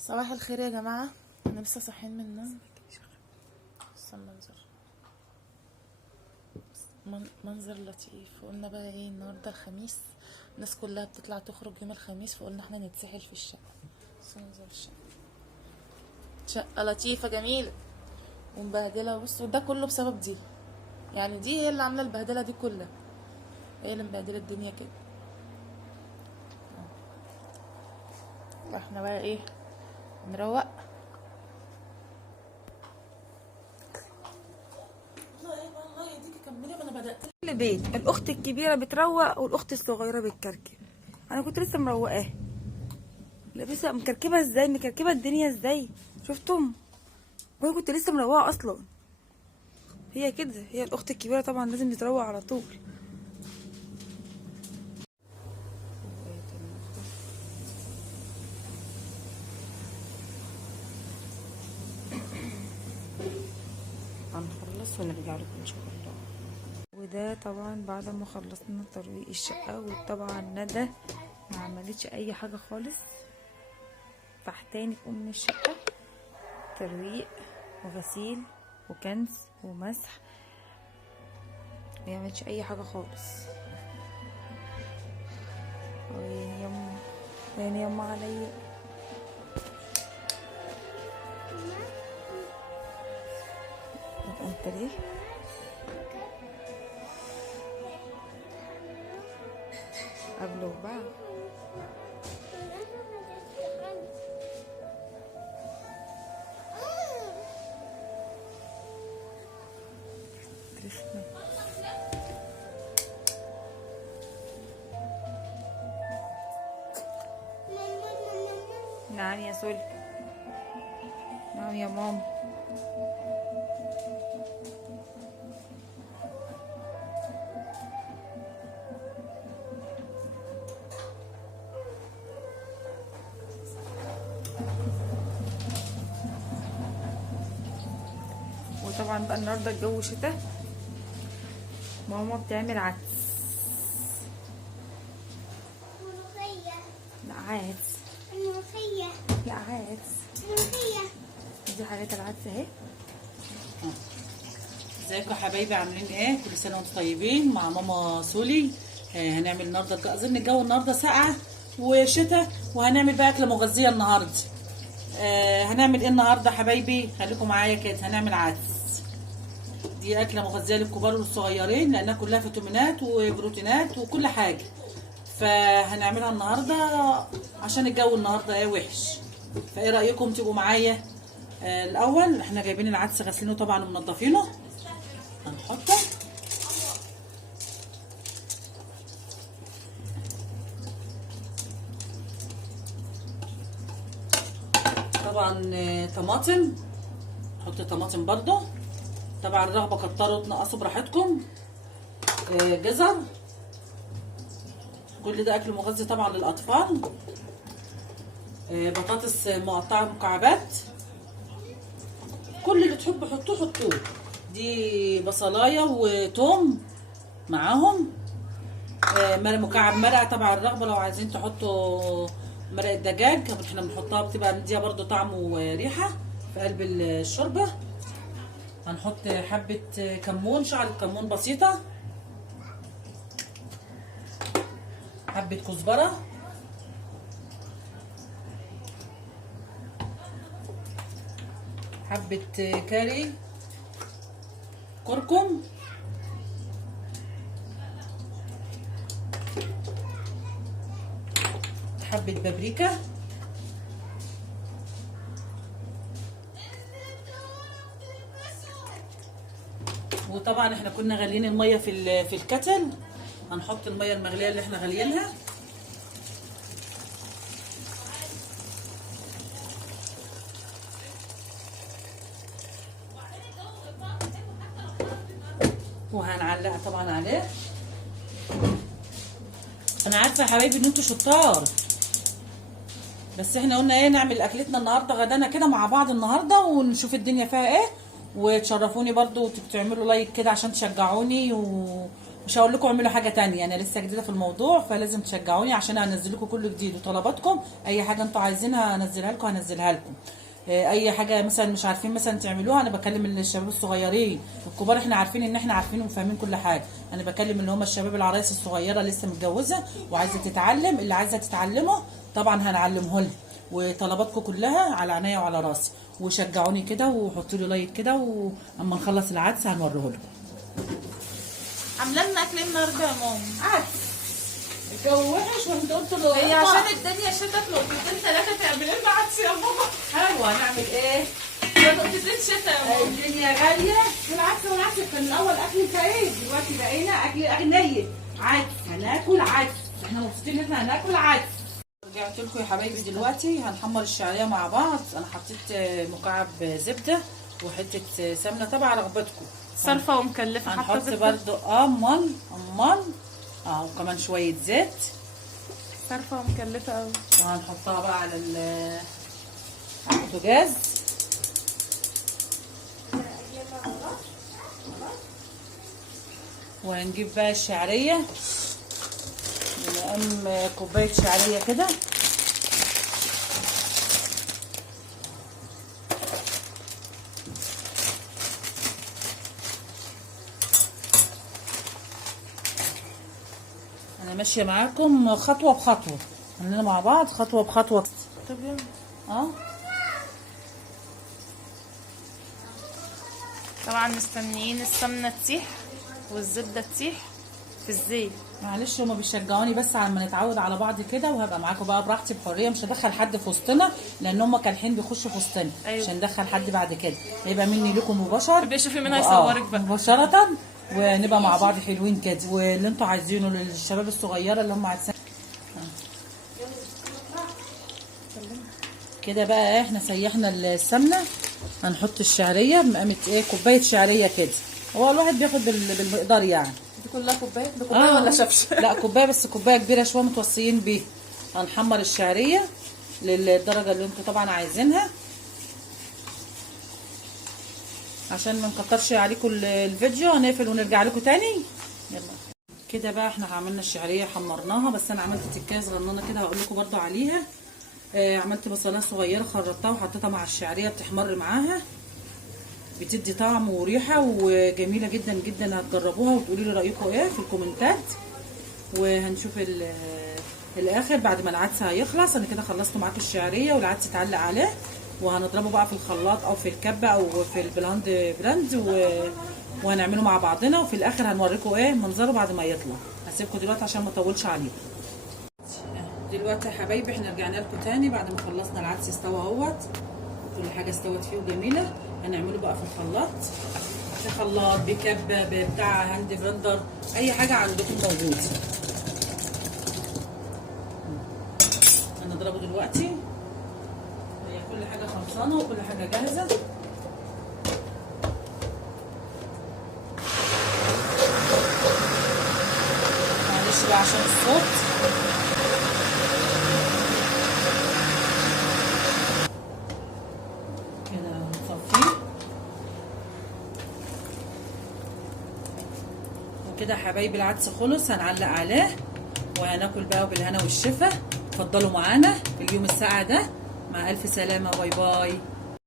صباح الخير يا جماعة. انا لسه صاحيين من النوم. بص المنظر، منظر لطيف. وقلنا بقى ايه النهاردة الخميس، الناس كلها بتطلع تخرج يوم الخميس، فقلنا احنا نتسحل في الشقة. بص منظر الشقة، شقة لطيفة جميلة ومبهدلة. بص، وده كله بسبب دي، يعني دي هي اللي عاملة البهدلة دي كلها، هي اللي مبهدلة الدنيا كده. احنا بقى ايه، نروق. والله دي كملي، ما انا بدأت. كل بيت الاخت الكبيره بتروق والاخت الصغيره بتكركب. انا كنت لسه مروقاه، لسه مكركبه ازاي، مكركبه الدنيا ازاي، شفتم؟ وانا كنت لسه مروقه اصلا. هي كده، هي الاخت الكبيره طبعا لازم تتروق على طول. هنخلص ونرجع لكم ان شاء الله. وده طبعا بعد ما خلصنا ترويق الشقه، وطبعا ندى ما عملتش اي حاجه خالص، تحتاني في ام الشقه ترويق وغسيل وكنس ومسح، ما يعملش اي حاجه خالص. وين يما، وين يما عليا. طب انت ليه قبل وبعد؟ عرفنا. نعم يا سول، نعم يا ماما. وطبعا بقى النهارده الجو شتا، ماما بتعمل عدس. ملوخية. لا عدس، ملوخية. لا عدس. ملوخية. دي حاجات العدس اهي. ازيكم يا حبايبي، عاملين ايه؟ كل سنه وانتم طيبين. مع ماما سولي. هنعمل النهارده، اظن الجو النهارده ساقعه وشتاء، وهنعمل بقى اكله مغذيه النهارده. هنعمل ايه النهارده حبايبي؟ خليكم معايا كده. هنعمل عدس، دي اكله مغذيه للكبار والصغيرين لانها كلها فيتامينات وبروتينات وكل حاجه، فهنعملها النهارده عشان الجو النهارده ايه وحش. فايه رايكم تبقوا معايا؟ الاول احنا جايبين العدس غسلينه طبعا ومنضفينه، هنحطه. طبعا طماطم، نحط طماطم برضو. طبعا الرغبه كتروا تنقصوا براحتكم. جزر، كل ده اكل مغذي طبعا للاطفال. بطاطس مقطعه مكعبات، كل اللي تحبوا حطوه حطوه. دي بصلايه وتوم معاهم. مكعب مرقه طبعا الرغبه، لو عايزين تحطوا مرقه دجاج احنا بنحطها، بتبقى مديها برضو طعم وريحه في قلب الشوربه. هنحط حبه كمون، شعره كمون بسيطه، حبه كزبره، حبه كاري، كركم، حبة بابريكا، وطبعا احنا كنا غاليين المية في الكتل، هنحط المية المغلية اللي احنا غاليينها. وهنعلقها طبعا عليه. انا عارفة يا حبايبي ان انتوا شطار، بس احنا قلنا ايه، نعمل اكلتنا النهارده غدانا كده مع بعض النهارده ونشوف الدنيا فيها ايه. وتشرفوني برضو تعملوا لايك كده عشان تشجعوني مش هقول لكم اعملوا حاجه تانية، انا لسه جديده في الموضوع، فلازم تشجعوني عشان انزل لكم كله جديد. وطلباتكم اي حاجه انتوا عايزينها انزلها لكم هنزلها لكم. اي حاجه مثلا مش عارفين مثلا تعملوها، انا بكلم الشباب الصغيرين. الكبار احنا عارفين ان احنا عارفين وفاهمين كل حاجه، انا بكلم اللي هم الشباب العرايس الصغيره لسه متجوزه وعايزه تتعلم. اللي عايزه تتعلمه طبعا هنعلمه لها، وطلباتكم كلها على عينيا وعلى راسي. وشجعوني كده وحطوا لي لايك كده، واما نخلص العدس هنوريه لكم. عامله لنا اكل النهارده يا ماما؟ عدس. الجو وحش وانت قلت له هي عشان الدنيا شتت، نقطتين ثلاثه تعملي لنا عدس يا ماما. حلو. هنعمل ايه؟ نقطتين شتا يا ماما. الدنيا غاليه. والعدس كان الاول اكل فقير، دلوقتي بقينا اكل اغنياء. عدس، هناكل عدس. احنا مبسوطين ان احنا هناكل عدس. رجعت لكم يا حبايبي. دلوقتي هنحمر الشعريه مع بعض. انا حطيت مكعب زبده وحته سمنه تبع رغبتكم. صرفه ومكلفه حتى هنحط برضو امال وكمان شويه زيت. صرفه ومكلفه قوي. وهنحطها بقى على البوتاجاز. وهنجيب بقى الشعريه، نقوم كوبايه شعريه كده. انا ماشيه معاكم خطوه بخطوه، عندنا مع بعض خطوه بخطوه. طب يلا. طبعا مستنيين السمنه تسيح والزبده تسيح في الزيت. معلش هما بيشجعوني بس على ما نتعود على بعض كده، وهبقى معاكم بقى براحتي بحريه. مش هدخل حد في وسطنا لان هما كالحين بيخشوا في وسطنا. أيوة. مش هندخل حد بعد كده، هيبقى مني لكم مباشر. بيشوفي منها يصورك بقى مباشره، ونبقى مع بعض حلوين كده. واللي انتوا عايزينه للشباب الصغيره اللي هم عايزين كده بقى. احنا سيحنا السمنه، هنحط الشعريه بمقامه كوبايه شعريه كده. هو الواحد بياخد بالمقدار يعني. دي كلها كوبايه؟ ده كوبايه ولا شبشب؟ لا كوبايه بس، كوبايه كبيره شويه متوصيين بيها. هنحمر الشعريه للدرجه اللي انتوا طبعا عايزينها عشان ما نكترش عليكم الفيديو. هنقفل ونرجع لكم تاني. يلا كده بقى احنا عملنا الشعريه حمرناها. بس انا عملت تكايه صغننه كده هقول لكم برده عليها. عملت بصلايه صغيره خرطتها وحطيتها مع الشعريه بتحمر معاها، بتدي طعم وريحه وجميله جدا جدا. هتجربوها وتقولوا لي رايكم ايه في الكومنتات. وهنشوف الاخر بعد ما العدس هيخلص. انا كده خلصت معاكم الشعريه والعدس اتعلق عليه، وهنضربه بقى في الخلاط او في الكبه او في البلاند وهنعمله مع بعضنا. وفي الاخر هنوريكم ايه منظره بعد ما يطلع. هسيبكم دلوقتي عشان ما اطولش عليكم. دلوقتي يا حبايبي احنا رجعنا لكم تاني بعد ما خلصنا. العدس استوى اهوت، كل حاجه استوت فيه وجميله. هنعمله بقى في الخلاط، في خلاط بكبه بتاع هاند بلندر، اي حاجه عندكم موجود. هنضربه دلوقتي. هي كل حاجه خلصانه وكل حاجه جاهزه. معلش بقى عشان الصوت. كده حبايبي العدس خلص، هنعلق عليه وهناكل بقى بالهنا والشفا. اتفضلوا معانا في اليوم الساقع ده. مع الف سلامه، باي باي.